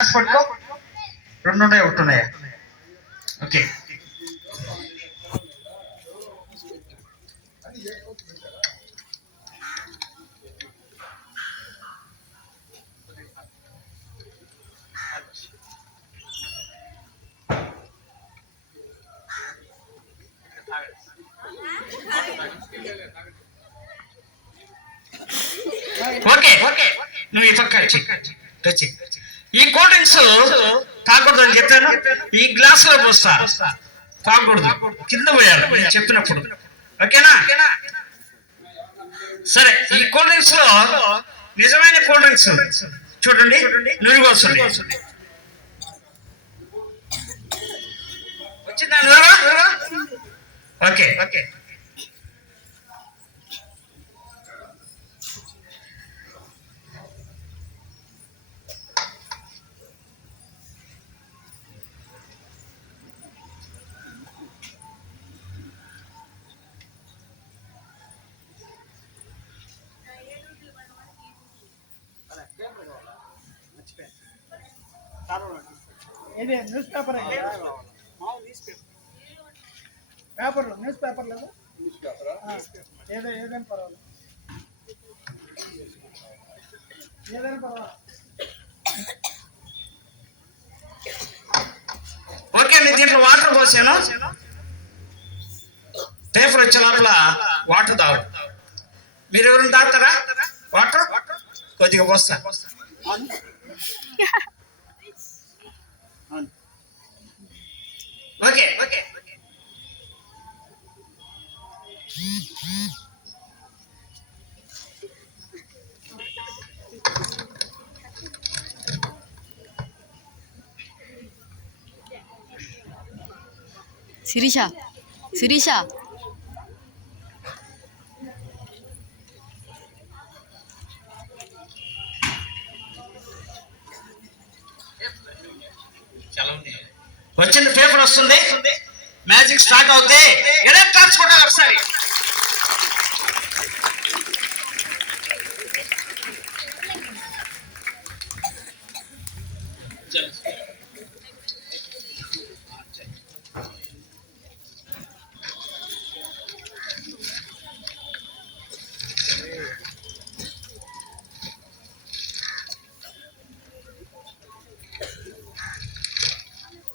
పట్టుకో. రెండు ఉన్నాయి, ఒకటి ఉన్నాయా? ఓకే. ఓకే ఓకే, నువ్వు ఈ పక్క వచ్చి ఈ కూల్ డ్రింక్స్ తాగకూడదు అని చెప్పాను. ఈ గ్లాస్ లో పోస్తా, తాగకూడదు, కింద పోయాలి నేను చెప్పినప్పుడు. ఓకేనా? సరే, ఈ కూల్ డ్రింక్స్ లో నిజమైన కూల్ డ్రింక్స్ చూడండి, నురుగు వస్తుంది. వచ్చిందా నురుగు? Okay okay. ఇది న్యూస్ పేపర్ పేపర్లో న్యూస్ పేపర్ లేదా? ఏదైనా పర్వాలేదు, ఏదైనా పర్వాలేదు. ఓకే అండి, దీంట్లో వాటర్ పోసాను. పేపర్ వచ్చే లోపల వాటర్ తాగు. మీరు ఎవరైనా తాగుతారా వాటర్? కొద్దిగా పోస్తా. Okay okay. శిరీష శిరీష వచ్చింది, పేపర్ వస్తుంది, మ్యాజిక్ స్టార్ట్ అవుతే ఎడే కాల్చుకుంటారు ఒకసారి.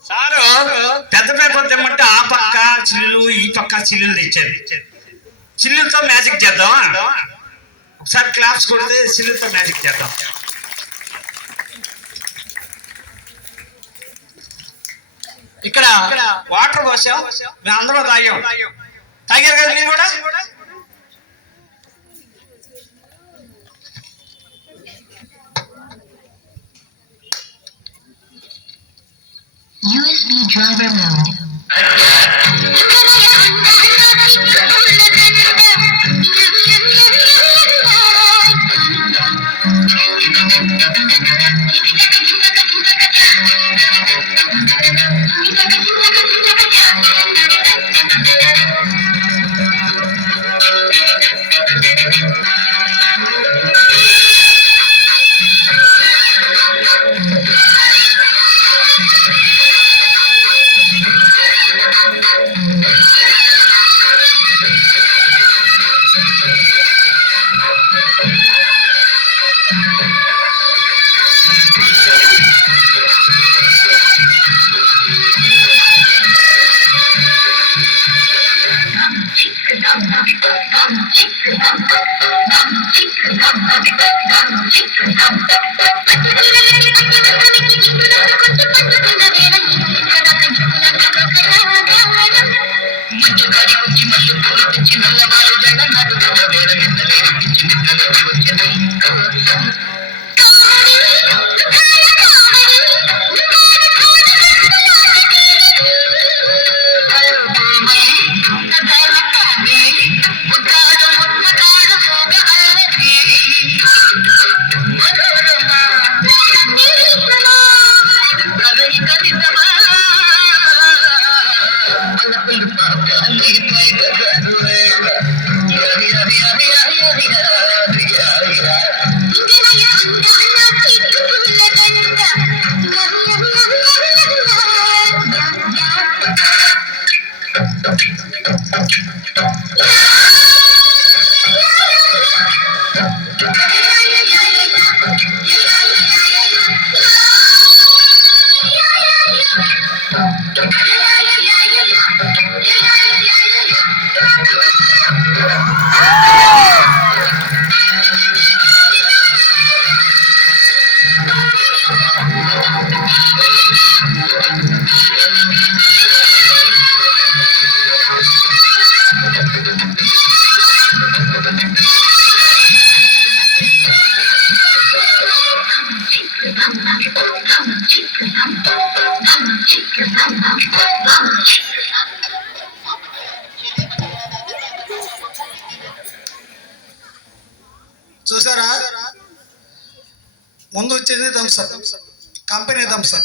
సారు పెద్ద పేపర్ తెమ్మంటే ఆ పక్క చిల్లు ఈ పక్క చిల్లులు తెచ్చారు. చిల్లులతో మ్యాజిక్ చేద్దాం. ఒకసారి క్లాప్స్ కొడితే చిల్లులతో మ్యాజిక్ చేద్దాం. ఇక్కడ వాటర్ పోసాం, మేము అందరూ తాగాం. తాగారు కదా మీరు కూడా? USB driver mode.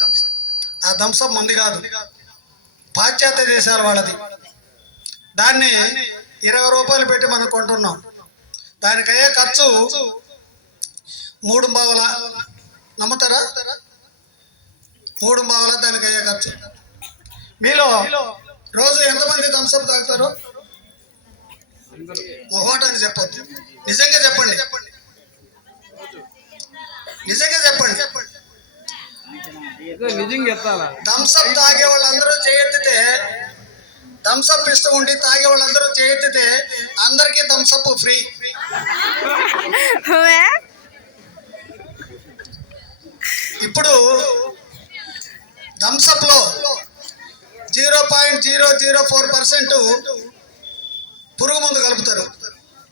థమ్సప్. ఆ థమ్సప్ మంది కాదు, పాశ్చాత్య దేశాల వాళ్ళది. దాన్ని 20 రూపాయలు పెట్టి మనం కొంటున్నాం. దానికి అయ్యే ఖర్చు 3 పావల. నమ్ముతారా? 3 పావల దానికి అయ్యే ఖర్చు. మీలో రోజు ఎంతమంది థమ్సప్ తాగుతారు? మొహోటాన్ని చెప్పొద్దు, నిజంగా చెప్పండి, నిజంగా చెప్పండి. థమ్సప్ తాగే వాళ్ళందరూ చేయెత్తితే, థమ్సప్ ఇష్టం ఉండి తాగే వాళ్ళందరూ చేయెత్తితే అందరికీ థమ్సప్ ఫ్రీ. ఇప్పుడు థమ్సప్ లో 0.004% పురుగు మందు కలుపుతారు.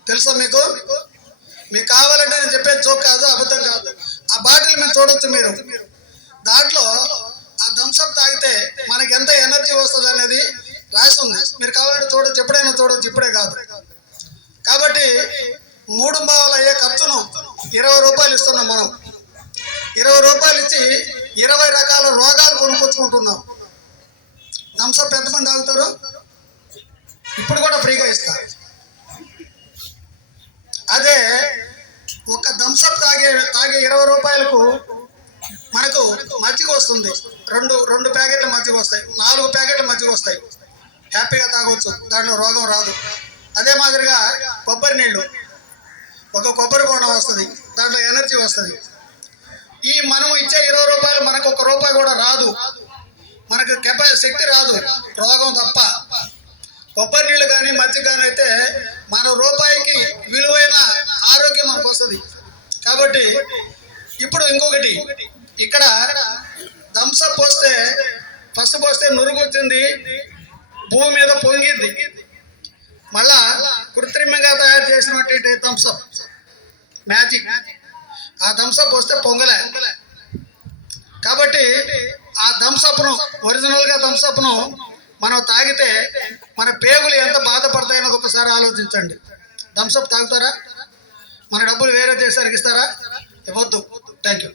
తెలుసా మీకు? మీకు కావాలంటే నేను చెప్పేది జోక్ కాదు, అబద్ధం కాదు. ఆ బాటిల్ మీరు చూడొచ్చు. మీరు దాంట్లో ఆ థమ్సప్ తాగితే మనకి ఎంత ఎనర్జీ వస్తుంది అనేది రాసి ఉంది. మీరు కావాలంటే చూడొచ్చు, ఎప్పుడైనా చూడొచ్చు, ఇప్పుడే కాదు. కాబట్టి 3 పావలు అయ్యే ఖర్చును 20 రూపాయలు ఇస్తున్నాం మనం. 20 రూపాయలు ఇచ్చి 20 రకాల రోగాలు కొనుక్కొచ్చుకుంటున్నాం. థమ్సప్ ఎంతమంది తాగుతారు? ఇప్పుడు కూడా ఫ్రీగా ఇస్తారు. అదే ఒక థమ్సప్ తాగే 20 రూపాయలకు మనకు మజ్జిగ వస్తుంది. రెండు ప్యాకెట్ల మజ్జిగ వస్తాయి, 4 ప్యాకెట్ల మజ్జిగ వస్తాయి. హ్యాపీగా తాగొచ్చు, దాంట్లో రోగం రాదు. అదే మాదిరిగా కొబ్బరి నీళ్ళు, ఒక కొబ్బరి బోండం వస్తుంది, దాంట్లో ఎనర్జీ వస్తుంది. ఈ మనం ఇచ్చే 20 రూపాయలు మనకు 1 రూపాయి కూడా రాదు, మనకు శక్తి రాదు, రోగం తప్ప. కొబ్బరి నీళ్ళు కానీ మజ్జిగ కానీ అయితే మన రూపాయికి విలువైన ఆరోగ్యం మనకు వస్తుంది. కాబట్టి ఇప్పుడు ఇంకొకటి, ఇక్కడ థమ్సప్ పోస్తే ఫస్ట్ పోస్తే నురుగు వచ్చింది, భూమి మీద పొంగింది. మళ్ళా కృత్రిమంగా తయారు చేసినటువంటి థమ్సప్ మ్యాజిక్. ఆ థమ్సప్ వస్తే పొంగలే. కాబట్టి ఆ థమ్సప్ను, ఒరిజినల్గా థమ్సప్ను మనం తాగితే మన పేగులు ఎంత బాధపడతాయన్నది ఒకసారి ఆలోచించండి. థమ్సప్ తాగుతారా? మన డబ్బులు వేరే దేశానికి ఇస్తారా? ఇవ్వద్దు. Thank you.